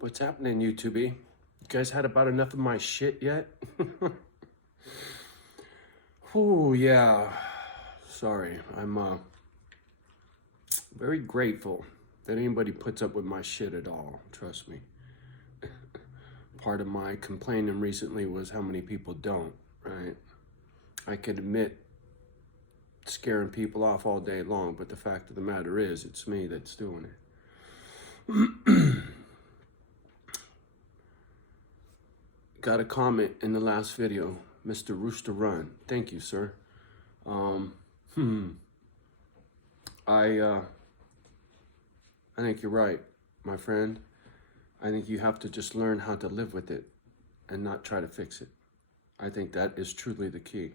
What's happening, YouTube? You guys had about enough of my shit yet? Oh, yeah. Sorry. I'm very grateful that anybody puts up with my shit at all. Trust me. Part of my complaining recently was how many people don't, right? I could admit scaring people off all day long, but the fact of the matter is, it's me that's doing it. Got a comment in the last video, Mr. Rooster Run. Thank you, sir. I think you're right, my friend. I think you have to just learn how to live with it and not try to fix it. I think that is truly the key.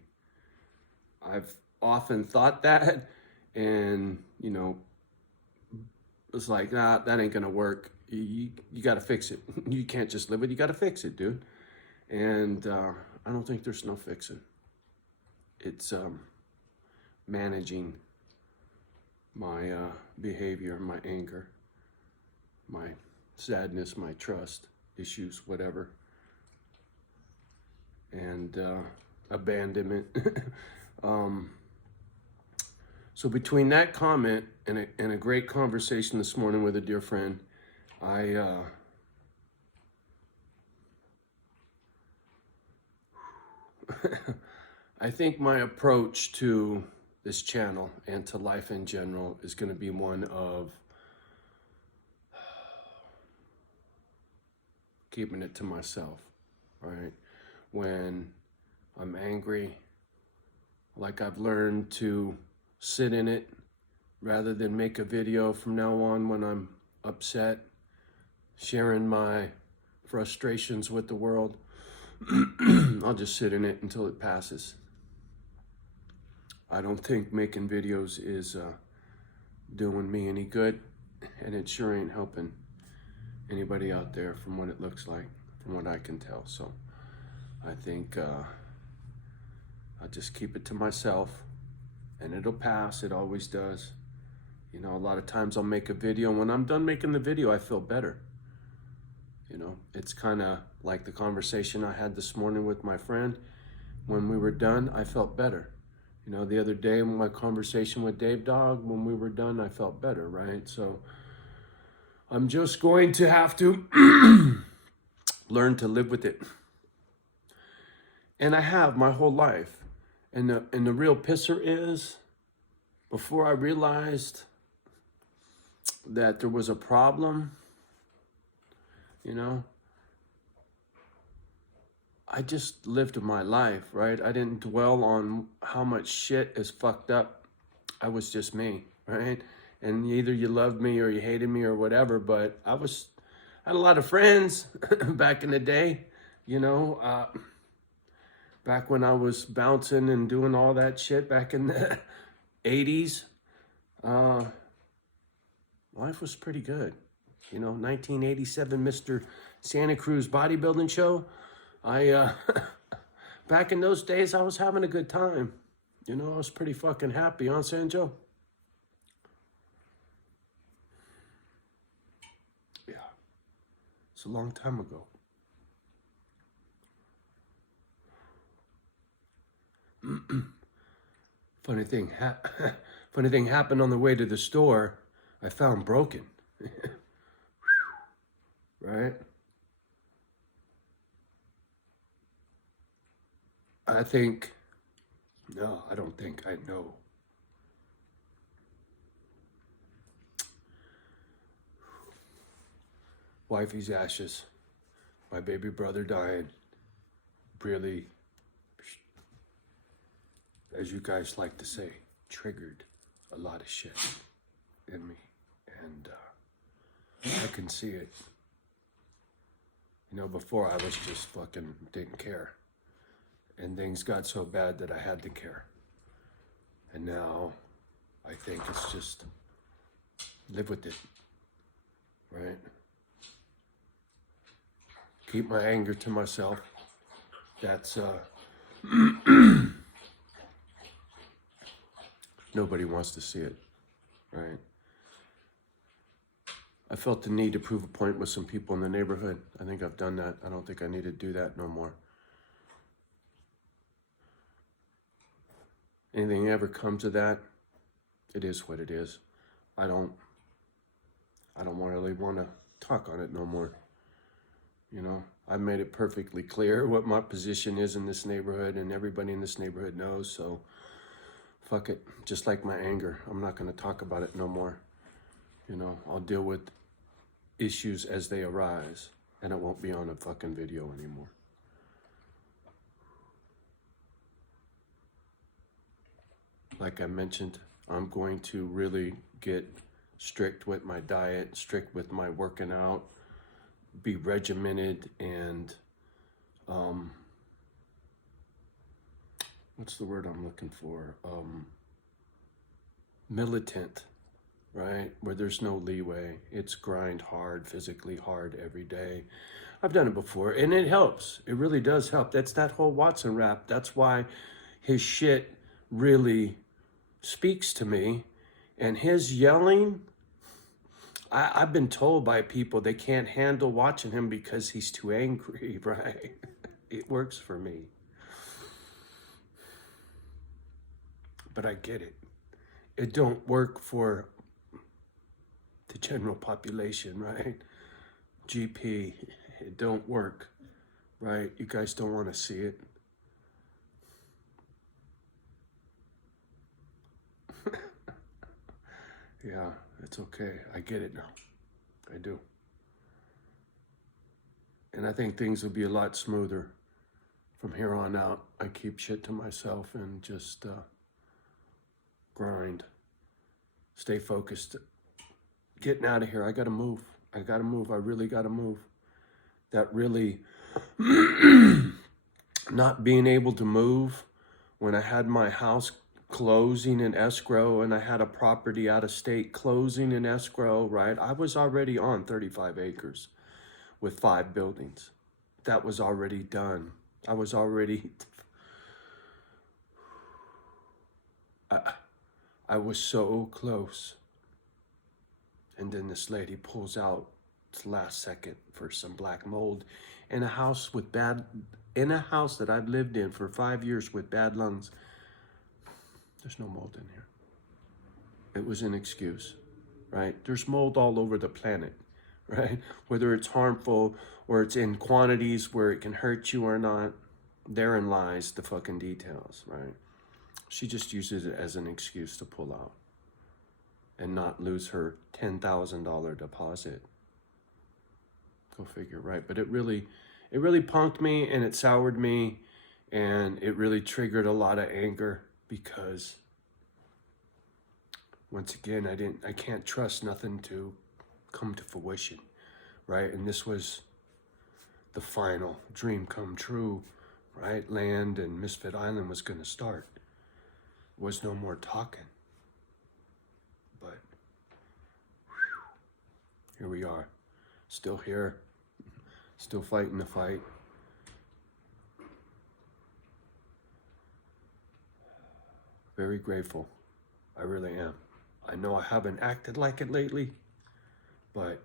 I've often thought that, and it's like, nah, that ain't gonna work. You gotta fix it. You can't just live it, you gotta fix it, dude. And I don't think there's no fixing. It's managing my behavior, my anger, my sadness, my trust issues, whatever, and abandonment. So between that comment and a great conversation this morning with a dear friend, I think my approach to this channel and to life in general is going to be one of keeping it to myself, right? When I'm angry, like I've learned to sit in it rather than make a video from now on when I'm upset, sharing my frustrations with the world. I'll just sit in it until it passes. I don't think making videos is doing me any good, and it sure ain't helping anybody out there from what it looks like, from what I can tell. So I think I'll just keep it to myself, and it'll pass. It always does. You know, a lot of times I'll make a video, and when I'm done making the video, I feel better. You know, it's kind of like the conversation I had this morning with my friend. When we were done, I felt better. You know, the other day, my conversation with Dave Dog, when we were done, I felt better, right? So I'm just going to have to learn to live with it. And I have my whole life. And the real pisser is, before I realized that there was a problem, you know, I just lived my life, right? I didn't dwell on how much shit is fucked up. I was just me, right? And either you loved me or you hated me or whatever, but I had a lot of friends back in the day, you know, back when I was bouncing and doing all that shit back in the 80s. Life was pretty good. You know, 1987 Mr. Santa Cruz bodybuilding show. Back in those days, I was having a good time. You know, I was pretty fucking happy, huh, Sanjo? Yeah, it's a long time ago. Funny thing happened on the way to the store. I found broken. Right? I don't think, I know. Wifey's ashes, my baby brother dying, really, as you guys like to say, triggered a lot of shit in me. And I can see it. You know, before I was just fucking didn't care. And things got so bad that I had to care. And now I think it's just live with it, right? Keep my anger to myself. That's nobody wants to see it, right? I felt the need to prove a point with some people in the neighborhood. I think I've done that. I don't think I need to do that no more. Anything ever come to that, it is what it is. I don't really want to talk on it no more. You know, I've made it perfectly clear what my position is in this neighborhood, and everybody in this neighborhood knows, so fuck it. Just like my anger, I'm not going to talk about it no more. You know, I'll deal with issues as they arise, and it won't be on a fucking video anymore. Like I mentioned, I'm going to really get strict with my diet, strict with my working out, be regimented, and what's the word I'm looking for? Militant, right? Where there's no leeway. It's grind hard, physically hard every day. I've done it before, and it helps. It really does help. That's that whole Watson rap. That's why his shit really speaks to me. And his yelling, I've been told by people they can't handle watching him because he's too angry, right? It works for me. But I get it. It don't work for the general population, right? GP, it don't work, right? You guys don't want to see it. Yeah, it's okay. I get it now. I do. And I think things will be a lot smoother from here on out. I keep shit to myself and just grind. Stay focused. Getting out of here. I gotta move. I gotta move. I really gotta move. That really not being able to move when I had my house closing in escrow and I had a property out of state closing in escrow, right? I was already on 35 acres with 5 buildings. That was already done. I was already, I was so close. And then this lady pulls out the last second for some black mold in a house that I've lived in for 5 years with bad lungs. There's no mold in here. It was an excuse, right? There's mold all over the planet, right? Whether it's harmful or it's in quantities where it can hurt you or not, therein lies the fucking details, right? She just uses it as an excuse to pull out and not lose her $10,000 deposit. Go figure, right? But it really punked me, and it soured me, and it really triggered a lot of anger because once again, I can't trust nothing to come to fruition, right? And this was the final dream come true, right? Land and Misfit Island was going to start. Was no more talking. But here we are, still here, still fighting the fight. Very grateful. I really am. I know I haven't acted like it lately, but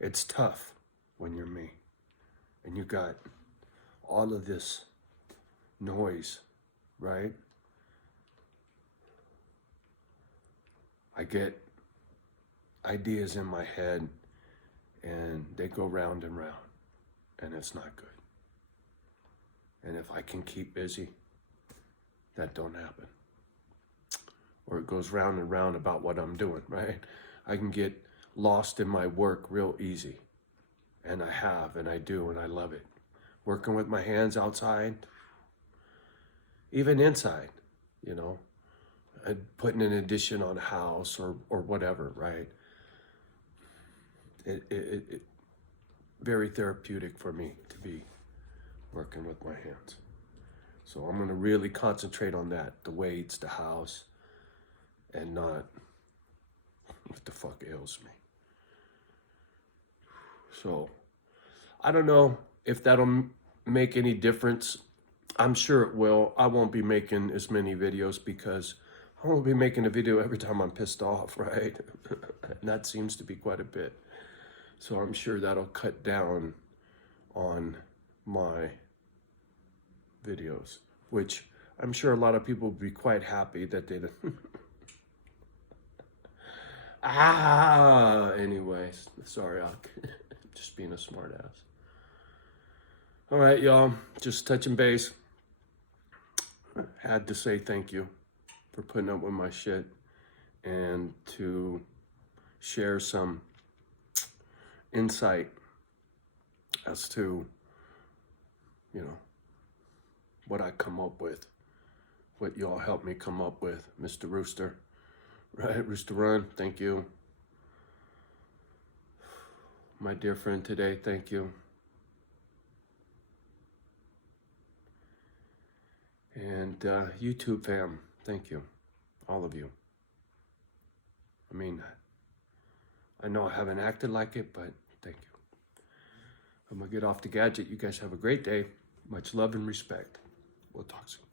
it's tough when you're me and you got all of this noise, right? I get ideas in my head and they go round and round, and it's not good. And if I can keep busy, that don't happen. Or it goes round and round about what I'm doing, right? I can get lost in my work real easy. And I have, and I do, and I love it. Working with my hands outside, even inside, you know, putting an addition on a house or whatever, right? It very therapeutic for me to be working with my hands. So I'm going to really concentrate on that, the weights, the house, and not what the fuck ails me. So I don't know if that'll make any difference. I'm sure it will. I won't be making as many videos because I won't be making a video every time I'm pissed off, right? And that seems to be quite a bit. So I'm sure that'll cut down on my videos, which I'm sure a lot of people would be quite happy that they anyways, sorry, I'm just being a smart ass. All right, y'all, just touching base. Had to say thank you for putting up with my shit and to share some insight as to, you know, what I come up with, what y'all helped me come up with, Mr. Rooster. Right, Rooster Run, thank you. My dear friend today, thank you. And YouTube fam, thank you. All of you. I mean, I know I haven't acted like it, but thank you. I'm gonna get off the gadget. You guys have a great day. Much love and respect. We'll talk soon.